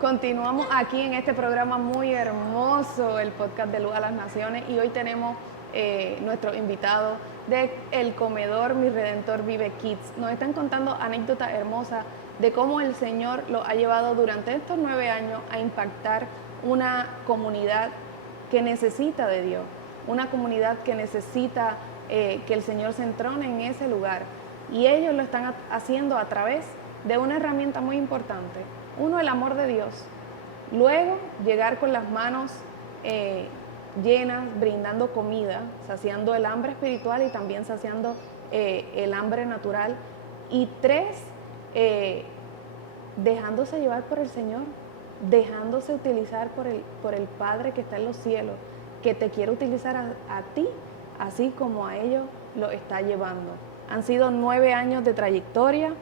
Continuamos aquí en este programa muy hermoso, el podcast de Luz a las Naciones, y hoy tenemos nuestro invitado de El Comedor Mi Redentor Vive Kids. Nos están contando anécdotas hermosas de cómo el Señor los ha llevado durante estos 9 años a impactar una comunidad que necesita de Dios, una comunidad que necesita que el Señor se entrone en ese lugar. Y ellos lo están haciendo a través de una herramienta muy importante. Uno, el amor de Dios. Luego, llegar con las manos llenas, brindando comida, saciando el hambre espiritual y también saciando el hambre natural. Y 3, dejándose llevar por el Señor, dejándose utilizar por el Padre que está en los cielos, que te quiere utilizar a ti, así como a ellos lo está llevando. Han sido 9 años de trayectoria.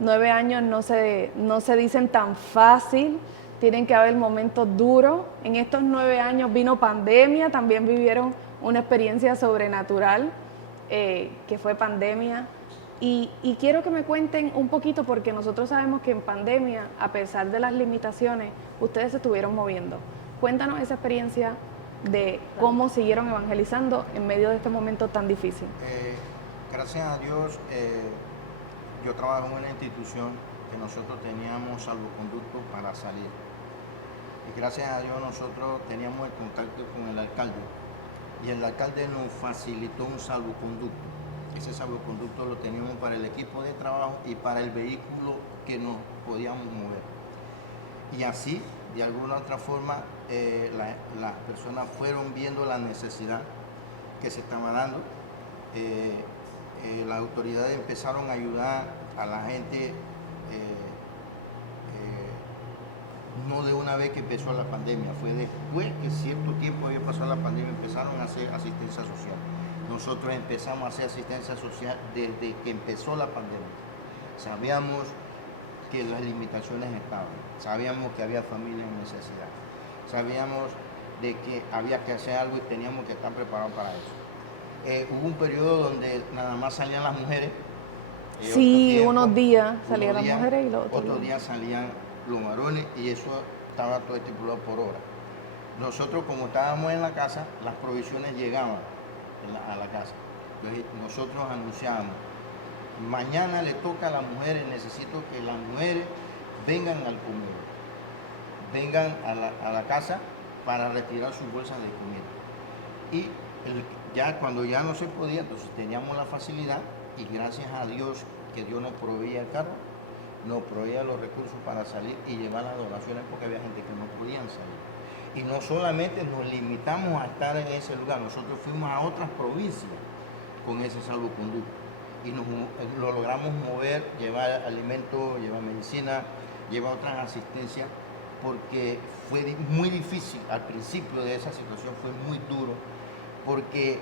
9 años no se dicen tan fácil, tienen que haber momentos duros. En estos 9 años vino pandemia, también vivieron una experiencia sobrenatural, que fue pandemia. Y quiero que me cuenten un poquito, porque nosotros sabemos que en pandemia, a pesar de las limitaciones, ustedes se estuvieron moviendo. Cuéntanos esa experiencia de cómo siguieron evangelizando en medio de este momento tan difícil. Gracias a Dios, yo trabajo en una institución que nosotros teníamos salvoconducto para salir. Y gracias a Dios nosotros teníamos el contacto con el alcalde. Y el alcalde nos facilitó un salvoconducto. Ese salvoconducto lo teníamos para el equipo de trabajo y para el vehículo que nos podíamos mover. Y así, de alguna otra forma, las personas fueron viendo la necesidad que se estaba dando. Las autoridades empezaron a ayudar a la gente, no de una vez que empezó la pandemia, fue después que cierto tiempo había pasado la pandemia, empezaron a hacer asistencia social. Nosotros empezamos a hacer asistencia social desde que empezó la pandemia. Sabíamos que las limitaciones estaban, sabíamos que había familias en necesidad, sabíamos de que había que hacer algo y teníamos que estar preparados para eso. Hubo un periodo donde nada más salían las mujeres. Sí, unos días salían las mujeres y los otros días salían los varones, y eso estaba todo estipulado por hora. Nosotros, como estábamos en la casa, las provisiones llegaban a la casa. Entonces nosotros anunciábamos: mañana le toca a las mujeres, necesito que las mujeres vengan al comedor, vengan a la casa para retirar sus bolsas de comida. Y ya cuando ya no se podía, entonces teníamos la facilidad, y gracias a Dios que Dios nos proveía el carro, nos proveía los recursos para salir y llevar las donaciones, porque había gente que no podían salir. Y no solamente nos limitamos a estar en ese lugar, nosotros fuimos a otras provincias con ese salvoconducto y lo logramos mover, llevar alimentos, llevar medicina, llevar otras asistencias, porque fue muy difícil al principio de esa situación, fue muy duro, porque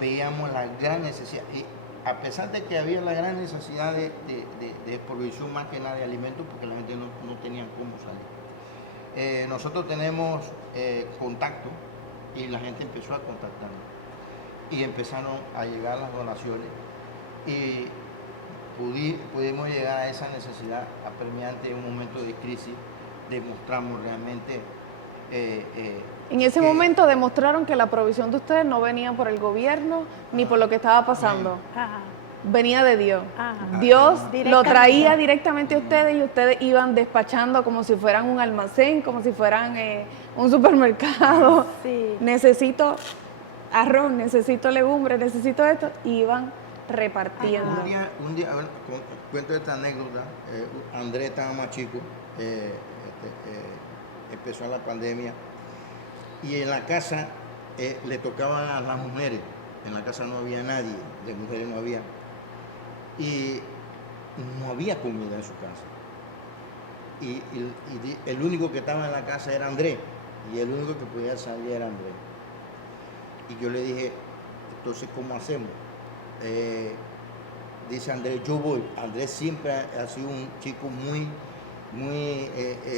veíamos la gran necesidad, y a pesar de que había la gran necesidad de provisión, más que nada de alimentos, porque la gente no tenía cómo salir. Nosotros tenemos contacto, y la gente empezó a contactarnos, y empezaron a llegar las donaciones, y pudimos llegar a esa necesidad apremiante en un momento de crisis. Demostramos realmente en ese momento demostraron que la provisión de ustedes no venía por el gobierno ni por lo que estaba pasando. Venía de Dios. Dios lo traía directamente a ustedes, y ustedes iban despachando como si fueran un almacén, como si fueran un supermercado. Sí. Necesito arroz, necesito legumbres, necesito esto, y iban repartiendo. Un día, cuento esta anécdota. Andrés estaba más chico, empezó la pandemia, y en la casa le tocaban a las mujeres. En la casa no había nadie, de mujeres no había, y no había comida en su casa. Y el único que estaba en la casa era Andrés, y el único que podía salir era Andrés. Y yo le dije: entonces, ¿cómo hacemos? Dice Andrés: yo voy. Andrés siempre ha sido un chico muy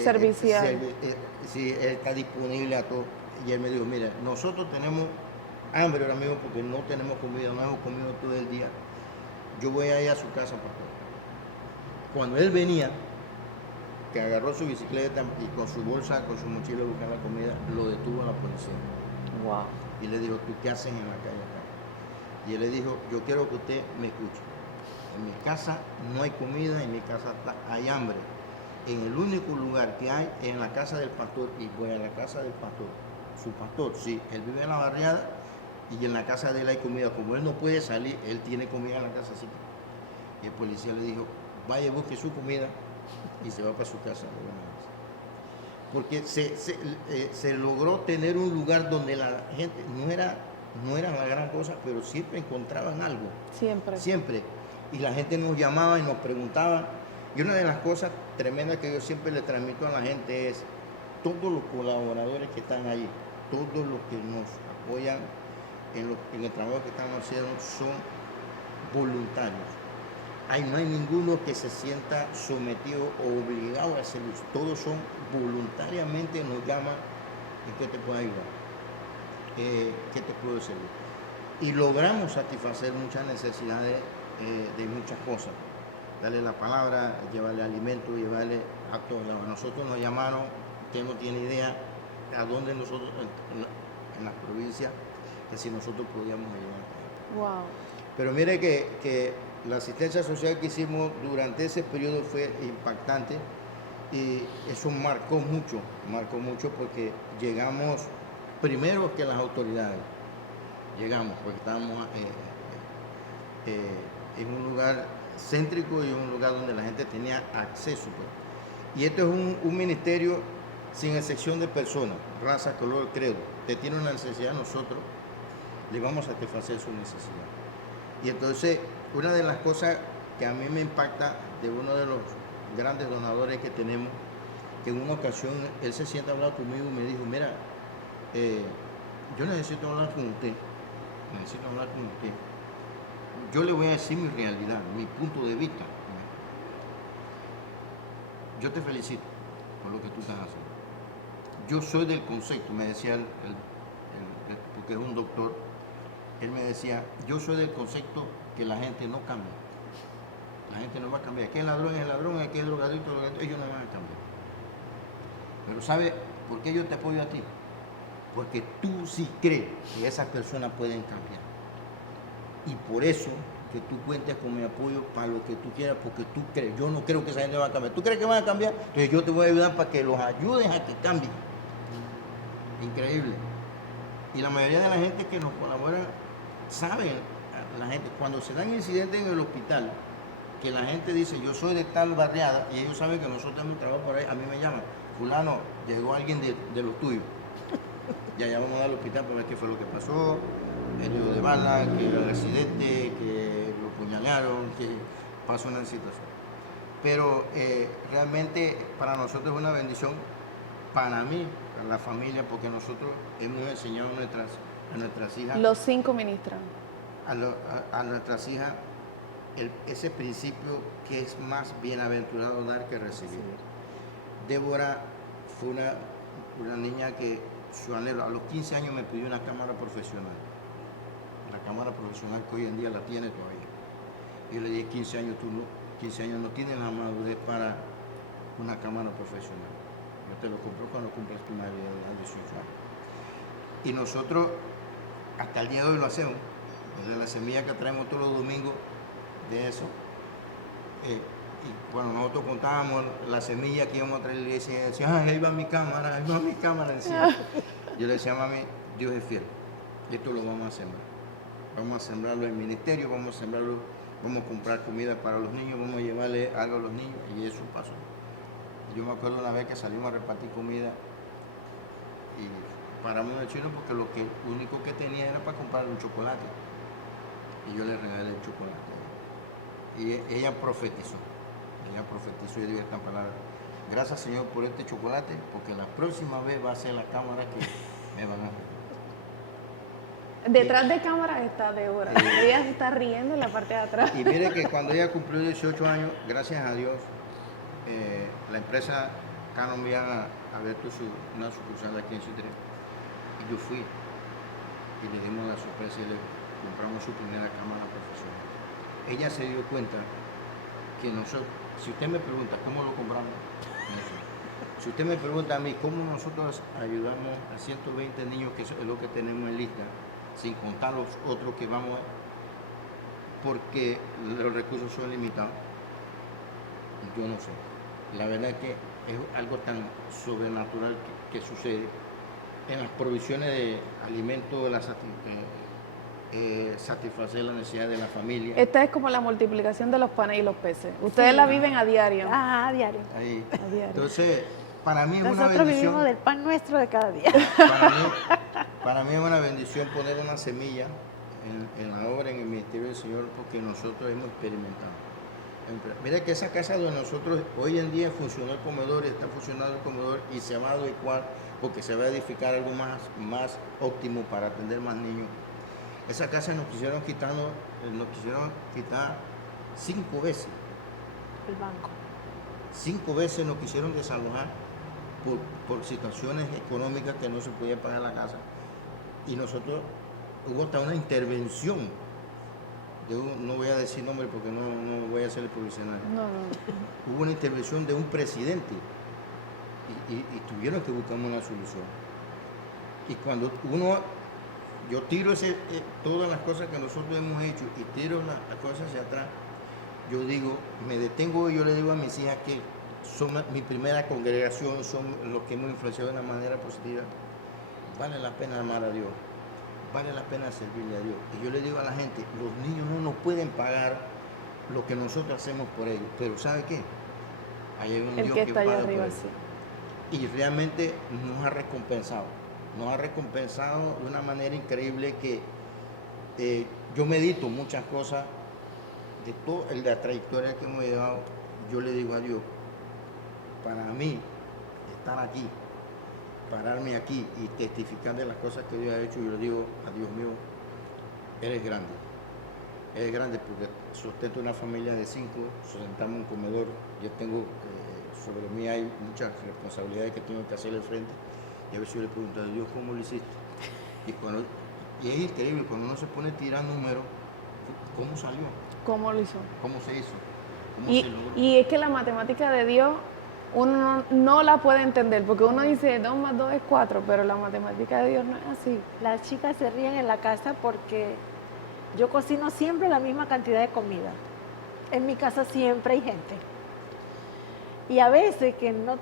servicial. Sí, él está disponible a todo. Y él me dijo: mira, nosotros tenemos hambre ahora mismo porque no tenemos comida, no hemos comido todo el día. Yo voy a ir a su casa, pastor. Cuando él venía, que agarró su bicicleta y con su bolsa, con su mochila a buscar la comida, lo detuvo la policía. Wow. Y le dijo, ¿tú qué haces en la calle acá? Y él le dijo, yo quiero que usted me escuche. En mi casa no hay comida, en mi casa hay hambre. En el único lugar que hay es en la casa del pastor, y voy a la casa del pastor. Su pastor, sí, él vive en la barriada y en la casa de él hay comida. Como él no puede salir, él tiene comida en la casa, así que el policía le dijo, vaya, busque su comida y se va para su casa. Porque se logró tener un lugar donde la gente no era la gran cosa, pero siempre encontraban algo. Siempre. Siempre. Y la gente nos llamaba y nos preguntaba. Y una de las cosas tremendas que yo siempre le transmito a la gente es, todos los colaboradores que están allí, todos los que nos apoyan en el trabajo que estamos haciendo son voluntarios. No hay ninguno que se sienta sometido o obligado a hacerlo. Todos son voluntariamente, nos llaman, ¿en qué te puedo ayudar? ¿Qué te puedo servir? Y logramos satisfacer muchas necesidades de muchas cosas. Darle la palabra, llevarle alimento, llevarle a todos lados. Nosotros nos llamaron, usted no tiene idea a dónde nosotros, en las provincias, que si nosotros podíamos ayudar. Wow. Pero mire que la asistencia social que hicimos durante ese periodo fue impactante y eso marcó mucho porque llegamos primero que las autoridades. Llegamos porque estábamos en un lugar céntrico y un lugar donde la gente tenía acceso. Pues. Y esto es un ministerio sin excepción de personas, raza, color, credo. Usted tiene una necesidad, nosotros le vamos a satisfacer su necesidad. Y entonces, una de las cosas que a mí me impacta de uno de los grandes donadores que tenemos, que en una ocasión él se sienta a hablar conmigo y me dijo, mira, yo necesito hablar con usted. Yo le voy a decir mi realidad, mi punto de vista. Yo te felicito por lo que tú estás haciendo. Yo soy del concepto, me decía porque es un doctor, él me decía, yo soy del concepto que la gente no cambia. La gente no va a cambiar. Que el ladrón es el ladrón, que es drogadicto, ellos no van a cambiar. Pero ¿sabe por qué yo te apoyo a ti? Porque tú sí crees que esas personas pueden cambiar. Y por eso que tú cuentes con mi apoyo para lo que tú quieras, porque tú crees. Yo no creo que esa gente va a cambiar. ¿Tú crees que van a cambiar? Entonces yo te voy a ayudar para que los ayudes a que cambien. Increíble. Y la mayoría de la gente que nos colabora saben, la gente, cuando se dan incidentes en el hospital, que la gente dice, yo soy de tal barriada, y ellos saben que nosotros tenemos trabajo por ahí, a mí me llaman, fulano, llegó alguien de los tuyos. Ya vamos al hospital para ver qué fue lo que pasó, herido de bala, que el accidente, que lo puñalaron, que pasó una situación. Pero realmente para nosotros es una bendición, para mí, para la familia, porque nosotros hemos enseñado a nuestras hijas. Los 5 ministran. A nuestras hijas ese principio que es más bienaventurado dar que recibir. Sí. Débora fue una niña que su anhelo, a los 15 años me pidió una cámara profesional. La cámara profesional que hoy en día la tiene todavía. Yo le dije, 15 años no tienes la madurez para una cámara profesional. Yo te lo compro cuando cumplas tu mayoría de 18 años. Y nosotros hasta el día de hoy lo hacemos. Desde la semilla que traemos todos los domingos de eso. Y bueno, nosotros contábamos la semilla que íbamos a traer y decía, ahí va mi cámara encima. Yo le decía, mami, Dios es fiel. Esto lo vamos a sembrar. Vamos a sembrarlo en el ministerio, vamos a sembrarlo, vamos a comprar comida para los niños, vamos a llevarle algo a los niños, y eso pasó. Yo me acuerdo una vez que salimos a repartir comida y paramos en el chino porque lo único que tenía era para comprar un chocolate. Y yo le regalé el chocolate. Y ella profetizó y dio esta palabra. Gracias, Señor, por este chocolate, porque la próxima vez va a ser la cámara que me van a regalar. Detrás de cámara está Débora. Ella se está riendo en la parte de atrás. Y mire que cuando ella cumplió 18 años, gracias a Dios, la empresa Canon había abierto una sucursal aquí en Citré. Y yo fui. y le dimos la sorpresa y le compramos su primera cámara profesional. Ella se dio cuenta que nosotros, si usted me pregunta cómo lo compramos, no sé. Si usted me pregunta a mí cómo nosotros ayudamos a 120 niños, que es lo que tenemos en lista, sin contar los otros que vamos, porque los recursos son limitados, yo no sé. La verdad es que es algo tan sobrenatural que sucede en las provisiones de alimentos, de satisfacer la necesidad de la familia. Esta es como la multiplicación de los panes y los peces. Ustedes la viven a diario. Ah, a diario. Ahí. A diario. Entonces, para mí es una Nosotros bendición. vivimos del pan nuestro de cada día. Para mí es una bendición poner una semilla en la obra, en el ministerio del Señor, porque nosotros hemos experimentado. Mira que esa casa donde nosotros hoy en día funcionó el comedor, está funcionando el comedor y se va a adecuar porque se va a edificar algo más óptimo para atender más niños. Esa casa nos quisieron quitar 5 veces. El banco. 5 veces nos quisieron desalojar por situaciones económicas que no se podía pagar la casa. Y nosotros, hubo hasta una intervención, no voy a decir nombre porque no voy a ser el provisional. No. Hubo una intervención de un presidente y tuvieron que buscar una solución. Y cuando yo tiro todas las cosas que nosotros hemos hecho y tiro las cosas hacia atrás, yo digo, me detengo y yo le digo a mis hijas que son mi primera congregación, son los que hemos influenciado de una manera positiva. Vale la pena amar a Dios, vale la pena servirle a Dios. Y yo le digo a la gente, los niños no nos pueden pagar lo que nosotros hacemos por ellos, pero ¿sabe qué? Hay un El Dios que que está allá paga por arriba, ellos. sí. Y realmente nos ha recompensado de una manera increíble que yo medito muchas cosas de toda la trayectoria que hemos llevado. Yo le digo a Dios, para mí estar aquí, pararme aquí y testificar de las cosas que Dios ha hecho, yo le digo a Dios mío, eres grande porque sustento una familia de 5, sustentamos un comedor, yo tengo sobre mí hay muchas responsabilidades que tengo que hacerle frente, y a veces yo le pregunto a Dios, ¿cómo lo hiciste? Y es increíble, cuando uno se pone a tirar números, ¿cómo salió? ¿Cómo lo hizo? ¿Cómo se hizo? ¿Cómo se logró? Y es que la matemática de Dios uno no la puede entender, porque uno dice 2 más 2 es 4, pero la matemática de Dios no es así. Las chicas se ríen en la casa porque yo cocino siempre la misma cantidad de comida. En mi casa siempre hay gente. Y a veces que no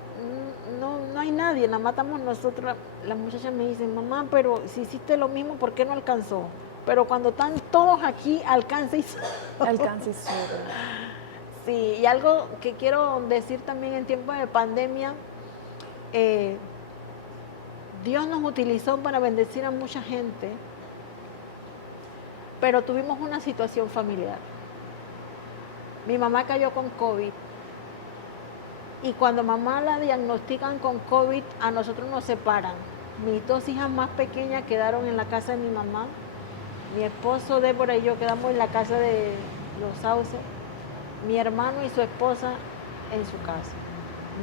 hay nadie, nada más estamos nosotros, las muchachas me dicen, mamá, pero si hiciste lo mismo, ¿por qué no alcanzó? Pero cuando están todos aquí, alcanza y sobra. Alcance y sobra. Sí, y algo que quiero decir también en tiempos de pandemia, Dios nos utilizó para bendecir a mucha gente, pero tuvimos una situación familiar. Mi mamá cayó con COVID y cuando mamá la diagnostican con COVID, a nosotros nos separan. Mis 2 hijas más pequeñas quedaron en la casa de mi mamá. Mi esposo Débora y yo quedamos en la casa de Los Sauces. Mi hermano y su esposa en su casa.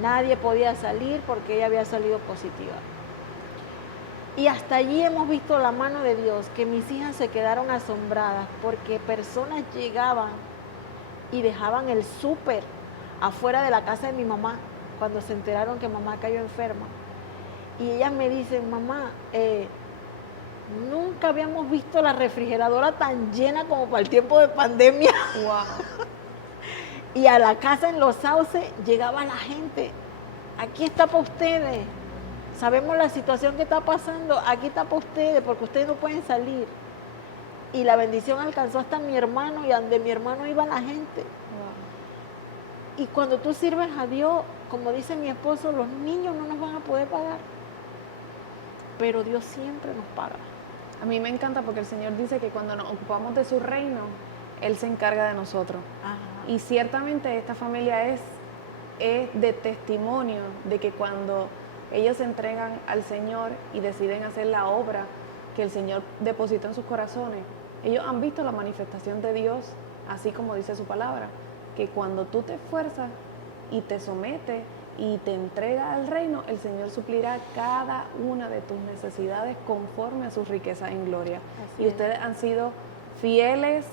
Nadie podía salir porque ella había salido positiva. Y hasta allí hemos visto la mano de Dios, que mis hijas se quedaron asombradas porque personas llegaban y dejaban el súper afuera de la casa de mi mamá cuando se enteraron que mamá cayó enferma. Y ellas me dicen, mamá, nunca habíamos visto la refrigeradora tan llena como para el tiempo de pandemia. Wow. Y a la casa en Los Sauces llegaba la gente. Aquí está para ustedes. Sabemos la situación que está pasando. Aquí está para ustedes porque ustedes no pueden salir. Y la bendición alcanzó hasta mi hermano y donde mi hermano iba la gente. Wow. Y cuando tú sirves a Dios, como dice mi esposo, los niños no nos van a poder pagar. Pero Dios siempre nos paga. A mí me encanta porque el Señor dice que cuando nos ocupamos de su reino, Él se encarga de nosotros. Ajá. Y ciertamente esta familia es de testimonio de que cuando ellos se entregan al Señor y deciden hacer la obra que el Señor depositó en sus corazones, ellos han visto la manifestación de Dios, así como dice su palabra, que cuando tú te esfuerzas y te sometes y te entrega al reino, el Señor suplirá cada una de tus necesidades conforme a sus riquezas en gloria. Así Y es. ustedes han sido fieles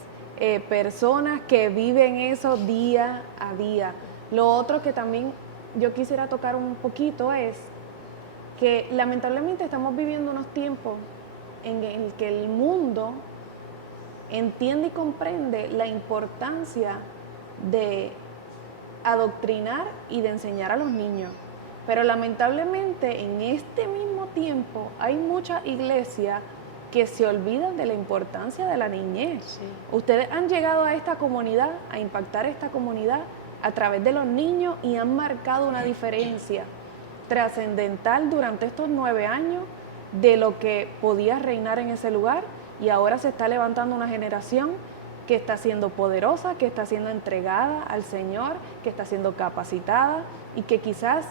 personas que viven eso día a día. Lo otro que también yo quisiera tocar un poquito es que lamentablemente estamos viviendo unos tiempos en el que el mundo entiende y comprende la importancia de adoctrinar y de enseñar a los niños. Pero lamentablemente en este mismo tiempo hay muchas iglesias que se olvidan de la importancia de la niñez. Sí. Ustedes han llegado a esta comunidad, a impactar esta comunidad a través de los niños y han marcado una diferencia trascendental durante estos 9 años de lo que podía reinar en ese lugar, y ahora se está levantando una generación que está siendo poderosa, que está siendo entregada al Señor, que está siendo capacitada y que quizás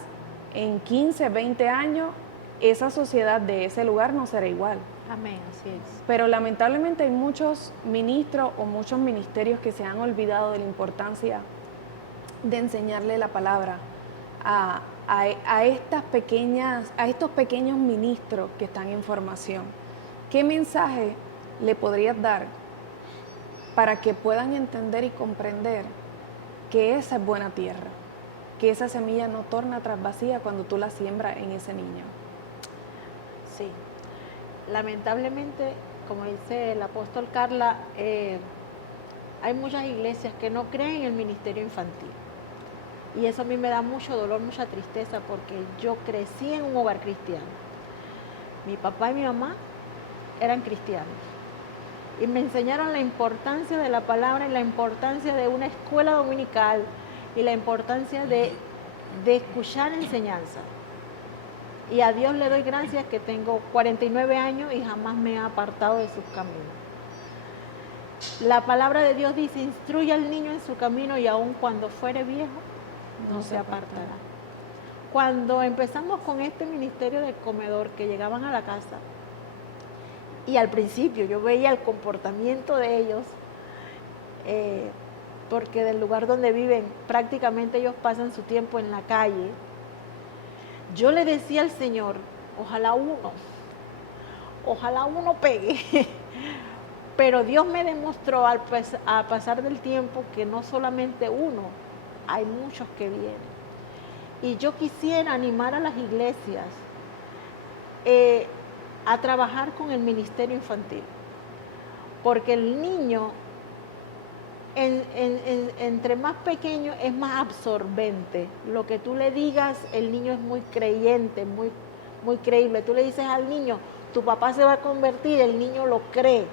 en 15, 20 años esa sociedad de ese lugar no será igual. Amén, así es. Pero lamentablemente hay muchos ministros o muchos ministerios que se han olvidado de la importancia de enseñarle la palabra a estos pequeños ministros que están en formación. ¿Qué mensaje le podrías dar para que puedan entender y comprender que esa es buena tierra, que esa semilla no torna atrás vacía cuando tú la siembras en ese niño? Sí. Lamentablemente, como dice el apóstol Carla, hay muchas iglesias que no creen en el ministerio infantil. Y eso a mí me da mucho dolor, mucha tristeza, porque yo crecí en un hogar cristiano. Mi papá y mi mamá eran cristianos. Y me enseñaron la importancia de la palabra y la importancia de una escuela dominical y la importancia de escuchar enseñanza. Y a Dios le doy gracias que tengo 49 años y jamás me he apartado de sus caminos. La palabra de Dios dice, instruye al niño en su camino y aun cuando fuere viejo, no se apartará. Cuando empezamos con este ministerio del comedor, que llegaban a la casa, y al principio yo veía el comportamiento de ellos, porque del lugar donde viven prácticamente ellos pasan su tiempo en la calle, yo le decía al Señor, ojalá uno pegue. Pero Dios me demostró a pasar del tiempo que no solamente uno, hay muchos que vienen. Y yo quisiera animar a las iglesias a trabajar con el ministerio infantil, porque el niño, entre más pequeño, es más absorbente. Lo que tú le digas, el niño es muy creyente, muy, muy creíble. Tú le dices al niño, tu papá se va a convertir, el niño lo cree.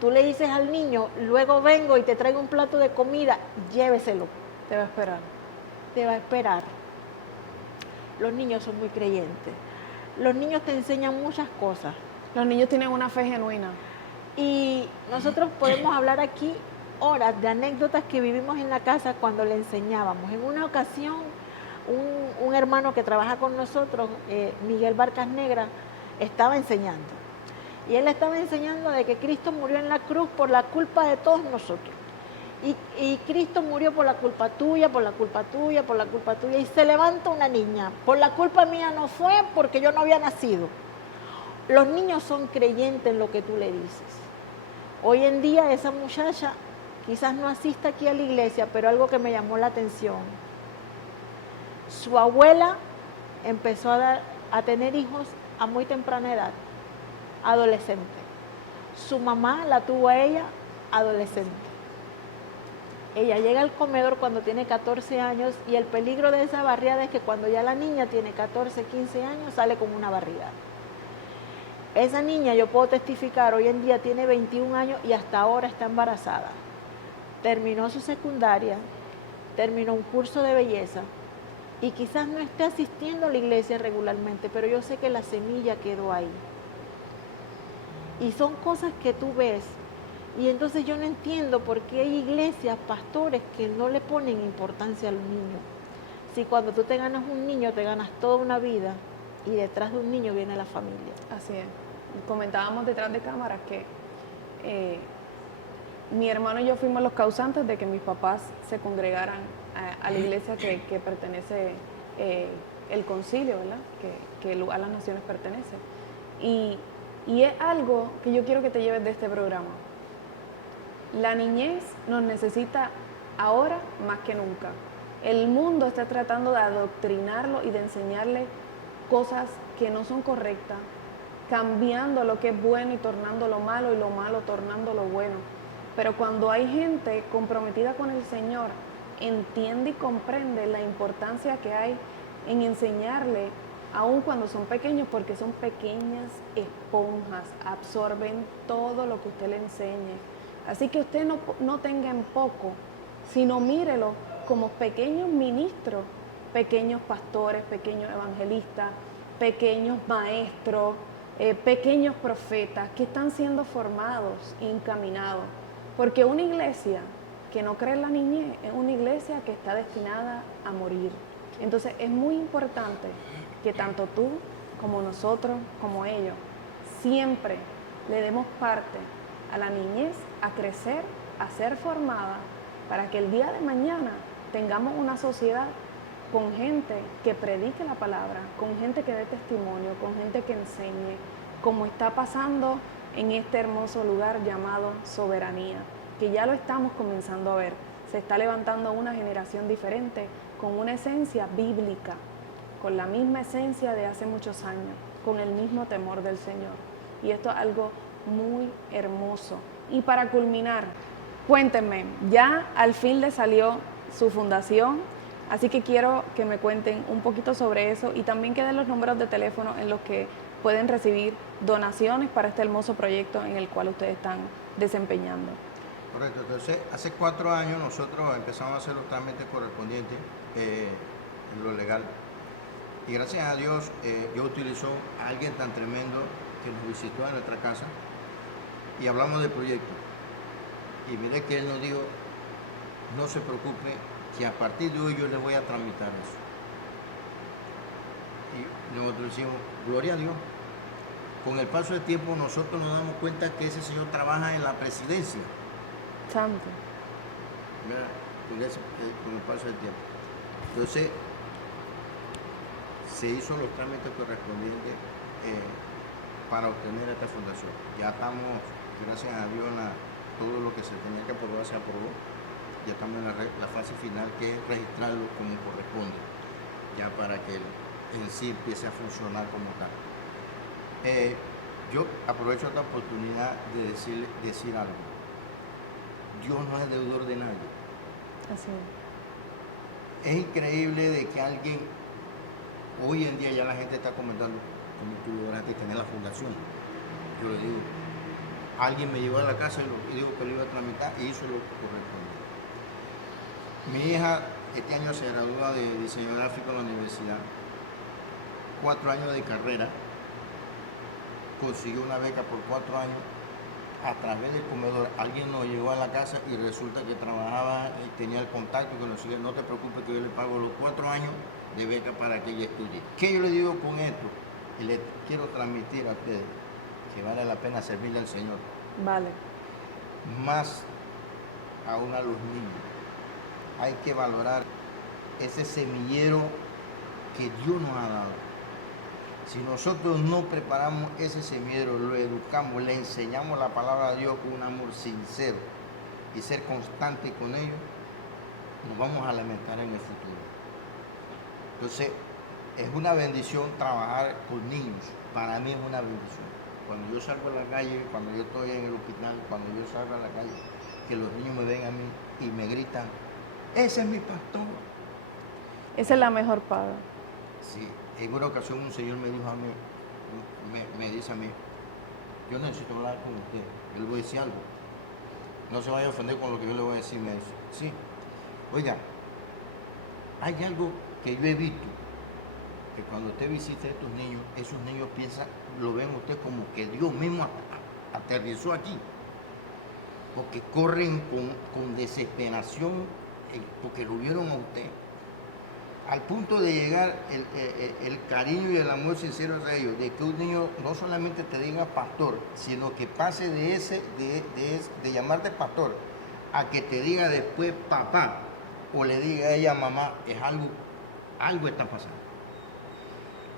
Tú le dices al niño, luego vengo y te traigo un plato de comida, lléveselo. Te va a esperar. Te va a esperar. Los niños son muy creyentes. Los niños te enseñan muchas cosas. Los niños tienen una fe genuina. Y nosotros podemos hablar aquí horas de anécdotas que vivimos en la casa cuando le enseñábamos. En una ocasión, un hermano que trabaja con nosotros, Miguel Barcas Negra, estaba enseñando. Y él estaba enseñando de que Cristo murió en la cruz por la culpa de todos nosotros. Y Cristo murió por la culpa tuya, por la culpa tuya, por la culpa tuya. Y se levanta una niña. Por la culpa mía no fue porque yo no había nacido. Los niños son creyentes en lo que tú le dices. Hoy en día esa muchacha quizás no asista aquí a la iglesia, pero algo que me llamó la atención. Su abuela empezó a tener hijos a muy temprana edad, adolescente. Su mamá la tuvo a ella adolescente. Ella llega al comedor cuando tiene 14 años y el peligro de esa barriada es que cuando ya la niña tiene 14, 15 años sale como una barriada. Esa niña, yo puedo testificar, hoy en día tiene 21 años y hasta ahora está embarazada. Terminó su secundaria, terminó un curso de belleza y quizás no esté asistiendo a la iglesia regularmente, pero yo sé que la semilla quedó ahí. Y son cosas que tú ves. Y entonces yo no entiendo por qué hay iglesias, pastores que no le ponen importancia a los niños. Si cuando tú te ganas un niño, te ganas toda una vida y detrás de un niño viene la familia. Así es. Comentábamos detrás de cámaras que mi hermano y yo fuimos los causantes de que mis papás se congregaran a la iglesia que pertenece el concilio, ¿verdad? Que a las naciones pertenece. Y es algo que yo quiero que te lleves de este programa. La niñez nos necesita ahora más que nunca. El mundo está tratando de adoctrinarlo y de enseñarle cosas que no son correctas, cambiando lo que es bueno y tornando lo malo, y lo malo tornando lo bueno. Pero cuando hay gente comprometida con el Señor, entiende y comprende la importancia que hay en enseñarle, aun cuando son pequeños, porque son pequeñas esponjas, absorben todo lo que usted le enseñe. Así que usted no tenga en poco, sino mírelo como pequeños ministros, pequeños pastores, pequeños evangelistas, pequeños maestros, pequeños profetas que están siendo formados y encaminados. Porque una iglesia que no cree en la niñez es una iglesia que está destinada a morir. Entonces es muy importante que tanto tú como nosotros, como ellos, siempre le demos parte a la niñez, a crecer, a ser formada, para que el día de mañana tengamos una sociedad con gente que predique la palabra, con gente que dé testimonio, con gente que enseñe, como está pasando en este hermoso lugar llamado Soberanía, que ya lo estamos comenzando a ver. Se está levantando una generación diferente, con una esencia bíblica, con la misma esencia de hace muchos años, con el mismo temor del Señor. Y esto es algo muy hermoso. Y para culminar, cuéntenme, ya al fin le salió su fundación, así que quiero que me cuenten un poquito sobre eso y también que den los números de teléfono en los que pueden recibir donaciones para este hermoso proyecto en el cual ustedes están desempeñando. Correcto, entonces hace 4 años nosotros empezamos a hacer los trámites correspondientes en lo legal. Y gracias a Dios, Dios utilizó a alguien tan tremendo que nos visitó en nuestra casa y hablamos del proyecto. Y mire que él nos dijo, no se preocupe, que a partir de hoy yo le voy a tramitar eso. Y nosotros decimos, gloria a Dios. Con el paso del tiempo nosotros nos damos cuenta que ese señor trabaja en la presidencia. Santo. Mira, con el paso del tiempo. Entonces, se hizo los trámites correspondientes para obtener esta fundación. Ya estamos, gracias a Dios, todo lo que se tenía que aprobar se aprobó. Ya estamos en la fase final, que es registrarlo como corresponde, ya para que en sí empiece a funcionar como tal. Yo aprovecho esta oportunidad de decir algo. Dios no es deudor de nadie. Así Es increíble de que alguien, hoy en día ya la gente está comentando, como tú lograste tener la fundación. Yo le digo, alguien me llevó a la casa y dijo que lo iba a tramitar y hizo lo corresponde. Mi hija este año se gradúa de diseño gráfico en la universidad, 4 años de carrera, consiguió una beca por 4 años. A través del comedor, alguien nos llegó a la casa y resulta que trabajaba y tenía el contacto que nos decía, no te preocupes que yo le pago los 4 años de beca para que ella estudie. ¿Qué yo le digo con esto? Y le quiero transmitir a ustedes que vale la pena servirle al Señor. Vale. Más aún a los niños. Hay que valorar ese semillero que Dios nos ha dado. Si nosotros no preparamos ese semillero, lo educamos, le enseñamos la palabra de Dios con un amor sincero y ser constante con ellos, nos vamos a lamentar en el futuro. Entonces, es una bendición trabajar con niños. Para mí es una bendición. Cuando yo salgo a la calle, cuando yo estoy en el hospital, cuando yo salgo a la calle, que los niños me ven a mí y me gritan, ese es mi pastor. Esa es la mejor paga. Sí. En una ocasión un señor me dijo a mí, me dice a mí, yo necesito hablar con usted, yo le voy a decir algo. No se vaya a ofender con lo que yo le voy a decir, me dice. Sí, oiga, hay algo que yo he visto, que cuando usted visita a estos niños, esos niños piensan, lo ven usted como que Dios mismo aterrizó aquí, porque corren con desesperación, porque lo vieron a usted. Al punto de llegar el cariño y el amor sincero hacia ellos, de que un niño no solamente te diga pastor, sino que pase de llamarte pastor a que te diga después papá o le diga a ella mamá, es algo algo está pasando.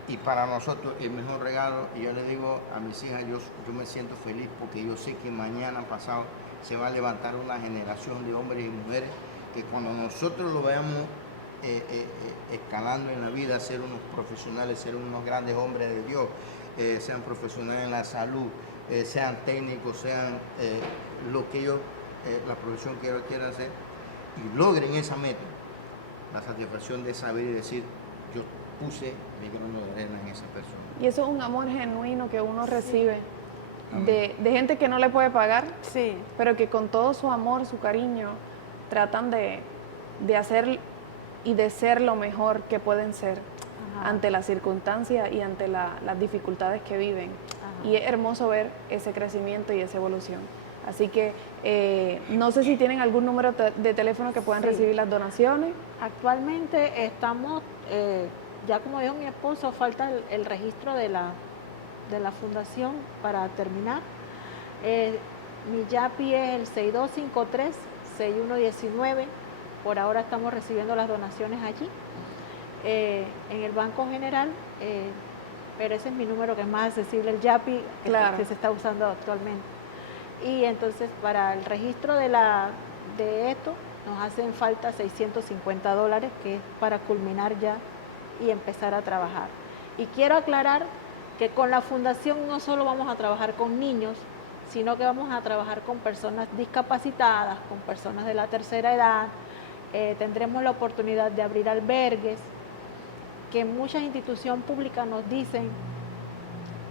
Y para nosotros el mejor regalo, y yo le digo a mis hijas, yo me siento feliz porque yo sé que mañana pasado se va a levantar una generación de hombres y mujeres que cuando nosotros lo veamos escalando en la vida, ser unos profesionales, ser unos grandes hombres de Dios, sean profesionales en la salud, sean técnicos, sean lo que ellos, la profesión que ellos quieran hacer, y logren esa meta, la satisfacción de saber y decir, yo puse mi grano de arena en esa persona. Y eso es un amor genuino que uno recibe Amén. de gente que no le puede pagar, Sí. pero que con todo su amor, su cariño, tratan de hacer y de ser lo mejor que pueden ser Ajá. ante las circunstancias y ante las dificultades que viven. Ajá. Y es hermoso ver ese crecimiento y esa evolución. Así que no sé si tienen algún número de teléfono que puedan Sí. recibir las donaciones. Actualmente estamos, ya como dijo mi esposo, falta el registro de la fundación para terminar. Mi YAPI es el 6253-6119. Por ahora estamos recibiendo las donaciones allí. En el Banco General, pero ese es mi número que es más accesible, el YAPI, Claro. que se está usando actualmente. Y entonces para el registro de esto nos hacen falta $650, que es para culminar ya y empezar a trabajar. Y quiero aclarar que con la fundación no solo vamos a trabajar con niños, sino que vamos a trabajar con personas discapacitadas, con personas de la tercera edad. Tendremos la oportunidad de abrir albergues, que muchas instituciones públicas nos dicen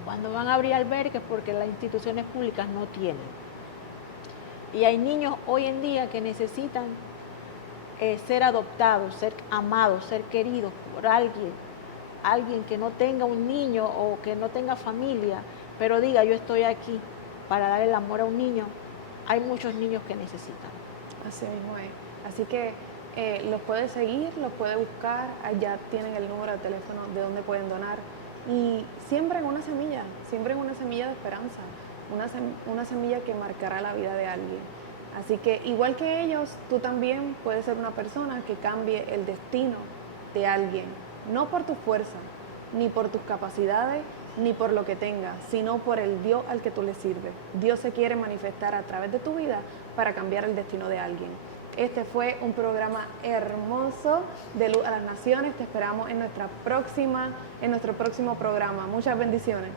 cuando van a abrir albergues porque las instituciones públicas no tienen. Y hay niños hoy en día que necesitan ser adoptados, ser amados, ser queridos por alguien que no tenga un niño o que no tenga familia, pero diga yo estoy aquí para dar el amor a un niño. Hay muchos niños que necesitan. Así mismo es. Así que los puede seguir, los puede buscar, allá tienen el número de teléfono de donde pueden donar. Y siembren una semilla de esperanza, una semilla que marcará la vida de alguien. Así que igual que ellos, tú también puedes ser una persona que cambie el destino de alguien, no por tu fuerza, ni por tus capacidades, ni por lo que tengas, sino por el Dios al que tú le sirves. Dios se quiere manifestar a través de tu vida para cambiar el destino de alguien. Este fue un programa hermoso de Luz a las Naciones. Te esperamos en nuestro próximo programa. Muchas bendiciones.